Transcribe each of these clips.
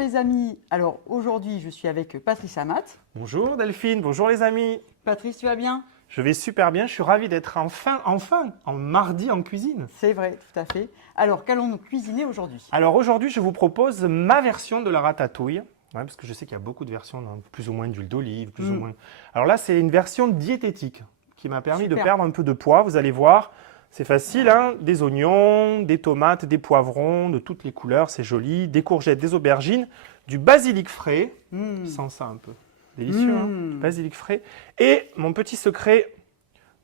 les amis, alors aujourd'hui je suis avec Patrice Amat. Bonjour Delphine, bonjour les amis. Patrice, tu vas bien? Je vais super bien, je suis ravi d'être enfin, en mardi en cuisine. C'est vrai, tout à fait. Alors qu'allons-nous cuisiner aujourd'hui? Alors aujourd'hui je vous propose ma version de la ratatouille. Ouais, parce que je sais qu'il y a beaucoup de versions, plus ou moins d'huile d'olive, plus ou moins. Alors là c'est une version diététique qui m'a permis de perdre un peu de poids, vous allez voir. C'est facile, hein, des oignons, des tomates, des poivrons, de toutes les couleurs, c'est joli, des courgettes, des aubergines, du basilic frais, sans ça un peu délicieux, hein, basilic frais, et mon petit secret,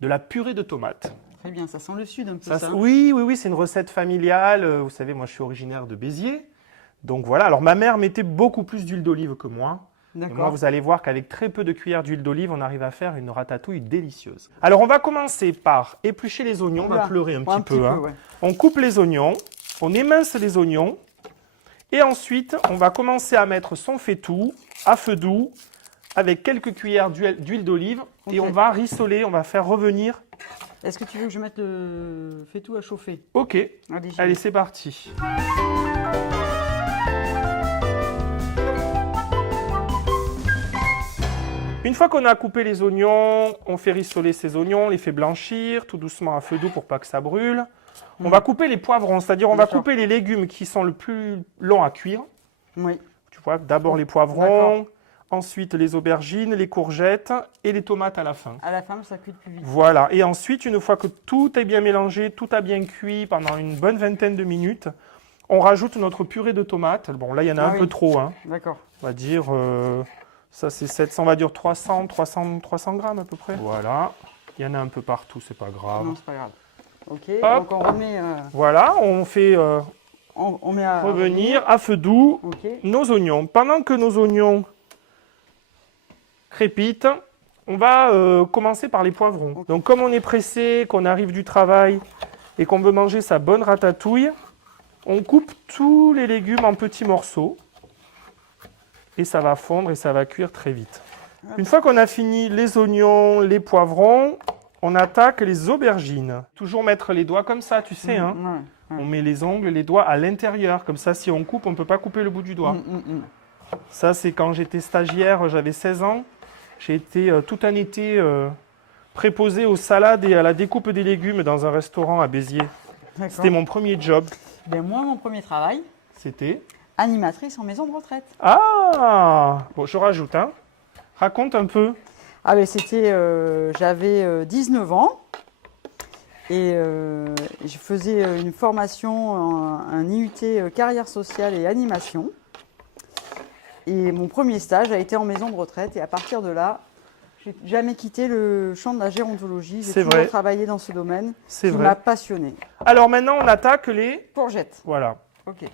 de la purée de tomates. Très bien, ça sent le sud un peu ça. Oui, c'est une recette familiale, vous savez, moi je suis originaire de Béziers, donc voilà, alors ma mère mettait beaucoup plus d'huile d'olive que moi. Et moi, vous allez voir qu'avec très peu de cuillères d'huile d'olive, on arrive à faire une ratatouille délicieuse. Alors, on va commencer par éplucher les oignons. On va pleurer un petit peu. Ouais. On coupe les oignons, on émince les oignons. Et ensuite, on va commencer à mettre son faitout à feu doux avec quelques cuillères d'huile d'olive. Et on va rissoler, on va faire revenir. Est-ce que tu veux que je mette le faitout à chauffer? Ok, allez c'est parti. Une fois qu'on a coupé les oignons, on fait rissoler ces oignons, on les fait blanchir tout doucement à feu doux pour pas que ça brûle. On va couper les poivrons, c'est-à-dire on va couper les légumes qui sont le plus longs à cuire. Oui. Tu vois, d'abord les poivrons, ensuite les aubergines, les courgettes et les tomates à la fin. À la fin, ça cuit plus vite. Voilà, et ensuite, une fois que tout est bien mélangé, tout a bien cuit pendant une bonne vingtaine de minutes, on rajoute notre purée de tomates. Bon, là, il y en a un peu trop. Hein. D'accord. On va dire... ça, c'est 700, on va dire 300 grammes à peu près. Voilà. Il y en a un peu partout, c'est pas grave. Non, c'est pas grave. Ok, hop. donc on remet... Voilà, on fait on met à revenir à feu doux nos oignons. Pendant que nos oignons crépitent, on va commencer par les poivrons. Donc comme on est pressé, qu'on arrive du travail et qu'on veut manger sa bonne ratatouille, on coupe tous les légumes en petits morceaux. Et ça va fondre et ça va cuire très vite. Une fois qu'on a fini les oignons, les poivrons, on attaque les aubergines. Toujours mettre les doigts comme ça, tu sais. Hein. On met les ongles, les doigts à l'intérieur. Comme ça, si on coupe, on ne peut pas couper le bout du doigt. Ça, c'est quand j'étais stagiaire, j'avais 16 ans. J'ai été tout un été préposé aux salades et à la découpe des légumes dans un restaurant à Béziers. C'était mon premier job. Ben, moi, mon premier travail, c'était animatrice en maison de retraite. Ah! Bon, je rajoute, hein. Raconte un peu. Ah ben c'était, j'avais 19 ans et je faisais une formation, un IUT carrière sociale et animation. Et mon premier stage a été en maison de retraite et à partir de là, j'ai jamais quitté le champ de la gérontologie. J'ai toujours travaillé dans ce domaine qui m'a passionné. Alors maintenant, on attaque les courgettes. Voilà. Ok.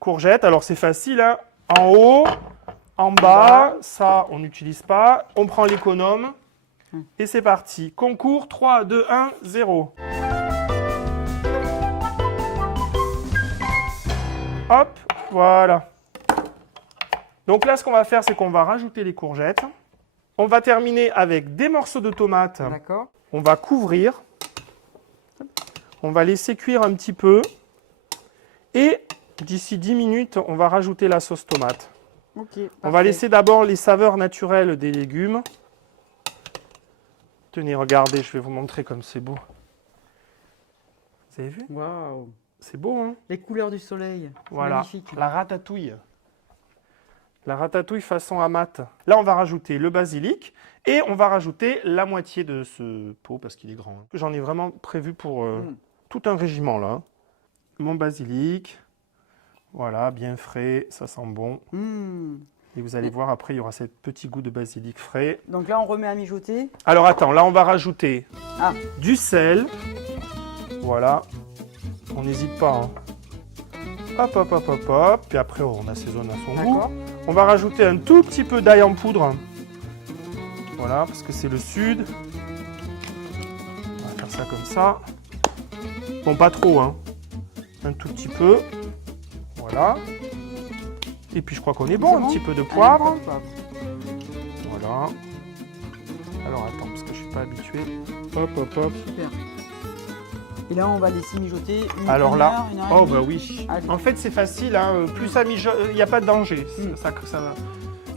Courgettes, alors c'est facile, hein. En haut, en bas, ça on n'utilise pas. On prend l'économe et c'est parti. Concours 3, 2, 1, 0. Hop, voilà. Donc là, ce qu'on va faire, c'est qu'on va rajouter les courgettes. On va terminer avec des morceaux de tomates. D'accord. On va couvrir. On va laisser cuire un petit peu. Et d'ici 10 minutes, on va rajouter la sauce tomate. On va laisser d'abord les saveurs naturelles des légumes. Tenez, regardez, je vais vous montrer comme c'est beau. Vous avez vu? Waouh! C'est beau, hein? Les couleurs du soleil. Voilà, magnifique. la ratatouille. La ratatouille façon Amat. Là, on va rajouter le basilic et on va rajouter la moitié de ce pot parce qu'il est grand. J'en ai vraiment prévu pour tout un régiment, là. Mon basilic. Voilà, bien frais, ça sent bon. Et vous allez voir, après, il y aura ce petit goût de basilic frais. Donc là, on remet à mijoter. Alors, attends, là, on va rajouter du sel. Voilà. On n'hésite pas. Hein. Hop, hop, hop, hop, hop. Puis après, on assaisonne à son goût. On va rajouter un tout petit peu d'ail en poudre. Voilà, parce que c'est le sud. On va faire ça comme ça. Bon, pas trop, hein. Un tout petit peu. Voilà. Et puis je crois qu'on est bon, un petit peu de poivre. Voilà. Alors attends, parce que je ne suis pas habitué. Hop, hop, hop. Super. Et là, on va laisser mijoter une Alors heure, là, une heure et oh demie. bah oui. Allez. En fait, c'est facile, hein. Plus ça mijote, il n'y a pas de danger. Ça va.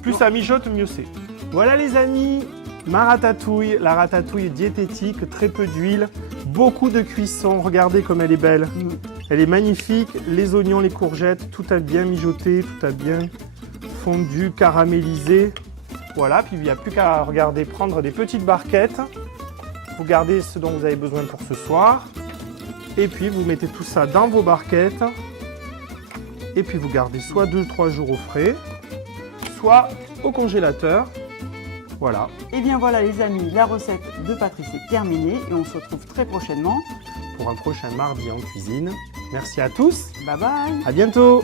Plus ça mijote, mieux c'est. Voilà les amis, ma ratatouille. La ratatouille diététique, très peu d'huile, beaucoup de cuisson. Regardez comme elle est belle. Elle est magnifique. Les oignons, les courgettes, tout a bien mijoté, tout a bien fondu, caramélisé. Voilà, puis il n'y a plus qu'à regarder, prendre des petites barquettes. Vous gardez ce dont vous avez besoin pour ce soir. Et puis vous mettez tout ça dans vos barquettes. Et puis vous gardez soit 2-3 jours au frais, soit au congélateur. Voilà. Et bien voilà les amis, la recette de Patrice est terminée et on se retrouve très prochainement Pour un prochain mardi en cuisine. Merci à tous. Bye bye. À bientôt.